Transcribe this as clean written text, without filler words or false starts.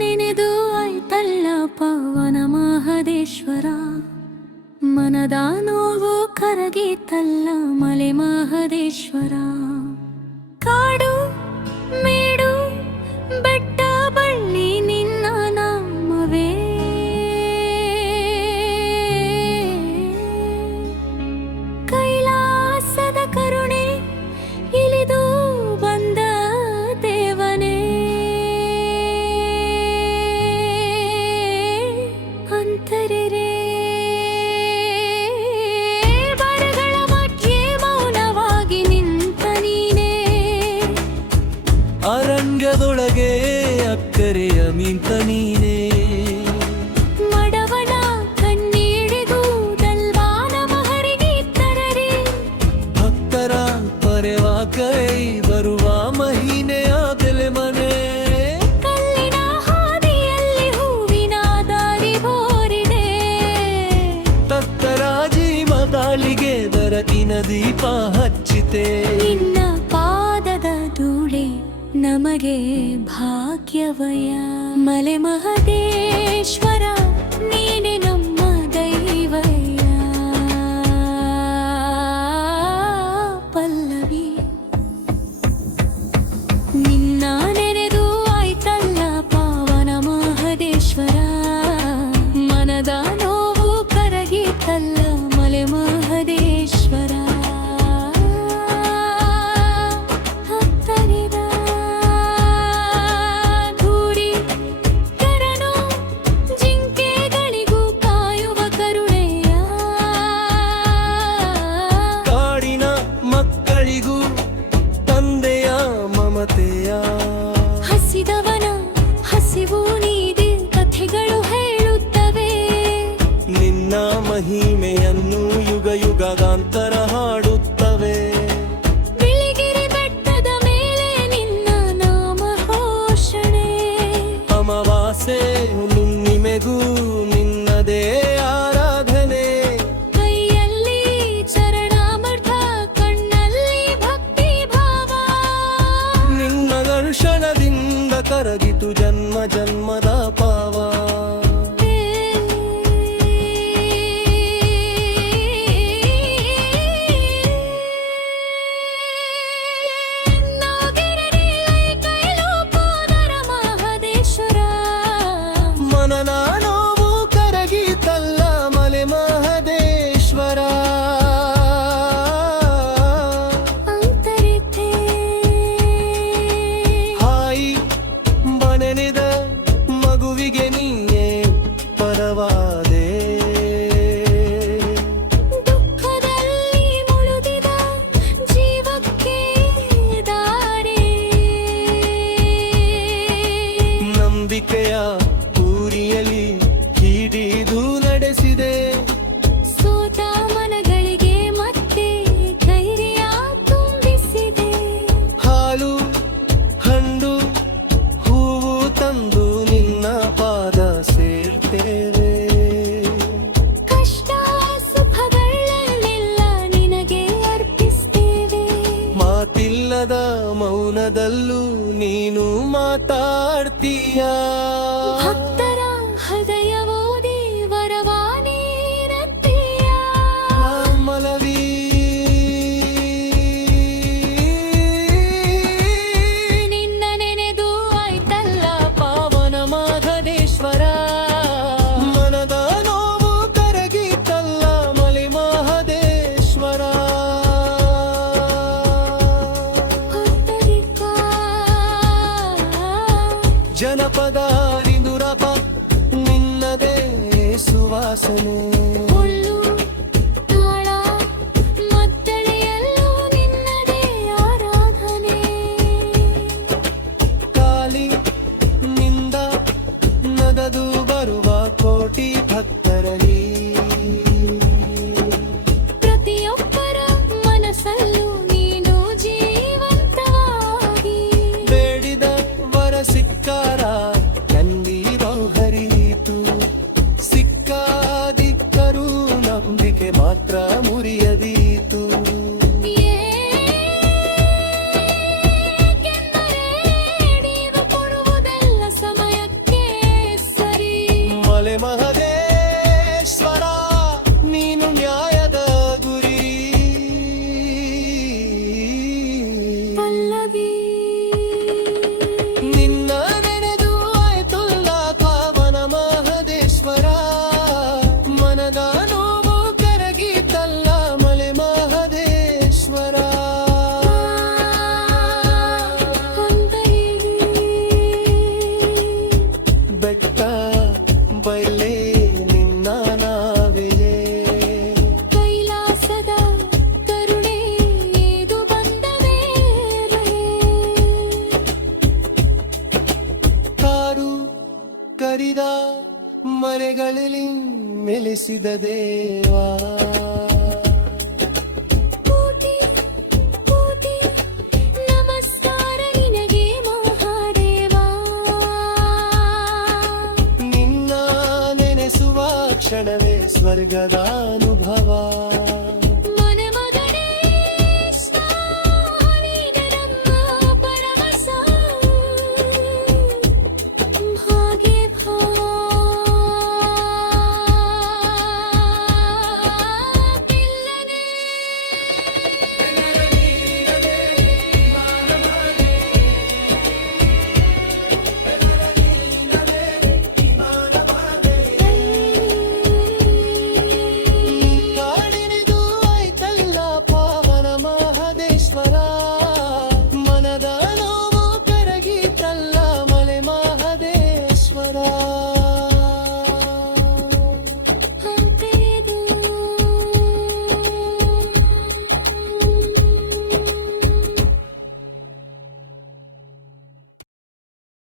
ನೆನೆದು ಆಯ್ತಲ್ಲ ಪವನ ಮಹದೇಶ್ವರ, ಮನದ ನೋವು ಕರಗಿತಲ್ಲ ಮಲೆ ಮಹದೇಶ್ವರ. ಕಾಡು ಮೇಡು ಬೆಟ್ಟ ಬಳ್ಳಿ ನಿನ್ನ ನಾಮವೇ, ಕೈಲಾಸದ ಕರುಣೆ ಇಳಿದು ಬಂದ ದೇವನೇ. ಅಂತರಿರೇ ಬರಗಳ ಮಧ್ಯೆ ಮೌನವಾಗಿ ನಿಂತ ನೀನೇ, ಅರಣ್ಯದೊಳಗೆ ಅಕ್ಕರೆಯ ಮಿಂತ ನೀನೇ. ಮಡವನ ಕಣ್ಣೀಡಿಗೂ ದಲ್ವಾನ ಮಹರಿಗಿತ್ತರರಿ, ಭಕ್ತರ ಪರೆವ ಕೈ ಬರುವ ಮಹಿನೆಯ ಬೆಲೆ ಮನೆ. ಕಲ್ಲಿನ ಹಾದಿಯಲ್ಲಿ ಹೂವಿನ ದಾರಿ ಬೋರಿದೆ, ತತ್ತರ ಜೀವದಾಳಿಗೆ ದರಕಿನ ದೀಪ ಹಚ್ಚಿತೆ. ನಿನ್ನ ಪಾದದ ಧೂಳೆ ನಮಗೆ ಭಾಗ್ಯವಯ, ಮಲೆ ಮಹದೇಶ್ವರ ನೀನೆ ನಮ್ಮ ದೈವಯ್ಯ. ಪಲ್ಲವಿ ನಿನ್ನ ನೆನೆದು ಆಯ್ತಲ್ಲ ಪಾವನ ಮಹದೇಶ್ವರ, ಮನದ ನೋವು ಕರಗಿತಲ್ಲ ಮಲೆ ಮಹದೇಶ್ವರ. ಹತ್ತರಿದ ಧೂಳಿ ಕೆರನು ಜಿಂಕೆಗಳಿಗೂ ಕಾಯುವ ಕರುಣೆಯ, ಕಾಡಿನ ಮಕ್ಕಳಿಗೂ ತಂದೆಯ ಮಮತೆಯ. ಹಸಿದವನ ಹಸಿವು ನೀಡಿ ಕಥೆಗಳು ಹೇಳುತ್ತವೆ, ನಿನ್ನ ಮಹಿಮೆಯನ್ನು ಯುಗ ಯುಗಗಾಂತರ ಹಾಡುತ್ತವೆ. ಬಿಳಿಗಿರಿ ಬೆಟ್ಟದ ಮೇಲೆ ನಿನ್ನ ನಾಮ ಘೋಷಣೆ, ಅಮಾವಾಸ್ಯೆ ಹುಣ್ಣಿಮೆಗೂ ನಿನ್ನದೇ ಆರಾಧನೆ. ಕೈಯಲ್ಲಿ ಚರಣಾಮೃತ ಕಣ್ಣಲ್ಲಿ ಭಕ್ತಿ ಭಾವ, ನಿನ್ನ ದರ್ಶನದಿಂದ ಕರಗಿತು ಜನ್ಮ ಜನ್ಮದ ಪಾವ. ಮನನ ನೋವು ಕರಗಿತಲ್ಲ ಮಲೆ ಮಹದೇಶ್ವರ. ಹಾಯಿ ಬನೆನಿದ ಮಗುವಿಗೆ ನೀಯೇ ಪರವಾದೆ. ದುಃಖದಲ್ಲಿ ಮುಳುಗಿದ ಜೀವಕ್ಕೆ ದಾರಿ, ನಂಬಿಕೆಯ ಊರಿಯಲಿ ಹಿಡಿದು ನಡೆಸಿದೆ. ಸೋತ ಮನಗಳಿಗೆ ಮತ್ತೆ ಧೈರ್ಯ ತುಂಬಿಸಿದೆ, ಹಾಲು ಹಣ್ಣು ಹೂವು ತಂದು ನಿನ್ನ ಪಾದ ಸೇರ್ತೇವೆ. ಕಷ್ಟ ಸುಖಗಳಲ್ಲೆಲ್ಲ ನಿನಗೆ ಅರ್ಪಿಸ್ತೇವೆ. ಮಾತಿಲ್ಲದ ಮೌನದಲ್ಲೂ ನೀನು ಮಾತಾಡ್ತೀಯ. ಭಕ್ತರ ಹೃದಯ ಓದಿ ವರವಾನೀರತ್ತೀಯ, ಮಲವಿ ನಿನ್ನ ನೆನೆದು ಆಯ್ತಲ್ಲ ಪಾವನ ಮಹದೇಶ್ವರ, ಮನದ ನೋವು ಕರಗಿತಲ್ಲ ಮಲೆ ಮಹದೇಶ್ವರ. ಭಕ್ತರಿಗ ಜನಪದ ನಿಂದುರಪ ನಿನ್ನದೇ ಸುವಾಸನೆ. ಹುಲ್ಲು ತಾಳ ಮದ್ದಳೆಯಲ್ಲೂ ನಿನ್ನದೇ ಆರಾಧನೆ, ಕಾಲಿ ನಿಂದ ನದದು ಬರುವ ಕೋಟಿ ಭಕ್ತರಲ್ಲಿ. ಪ್ರತಿಯೊಬ್ಬರ ಮನಸ್ಸಲ್ಲೂ ನೀನು ಜೀವಂತವಾಗಿ, ಬೇಡಿದ ವರ ಸಿಕ್ಕಾರ ನಂದಿರೋ ಹರಿತು. ಸಿಕ್ಕಾದಿಕ್ಕರೂ ನಂಬಿಕೆ ಮಾತ್ರ ಮುರಿಯದೀತು. ಏಕೆಂದರೆ ನೀವು ಕೊಡುವುದೆಲ್ಲ ಸಮಯಕ್ಕೆ ಮಲೆ ಮಹದೇಶ್ವರ ನೀನು ನ್ಯಾಯದ ಗುರಿ. ಪಲ್ಲವಿ ನಿನ್ನ ನೆನೆದು ಆಯ್ತುಲ್ಲ ಪಾವನ ಮಹದೇಶ್ವರ, ಮನದ ನೋವು ಕರಗಿತಲ್ಲ ಮಲೆ ಮಹದೇಶ್ವರ. ಬೆಟ್ಟ ಬಯಲೇ ನಿನ್ನ ನಾವೆಯೇ, ಕೈಲಾಸದ ಕರುಣೆ ಇದು ಬಂದ ಮೇಲೆ ಕಾರು ಕರಿದ ಮರೆಗಳಲ್ಲಿ ಮೆಲಿಸಿದ ದೇವಾ. ಕೋಟಿ ಕೋಟಿ ನಮಸ್ಕಾರ ನಿನಗೆ ಮಹಾದೇವ. ನಿನ್ನ ನೆನೆಸುವ ಕ್ಷಣವೇ ಸ್ವರ್ಗದ ಅನುಭವ.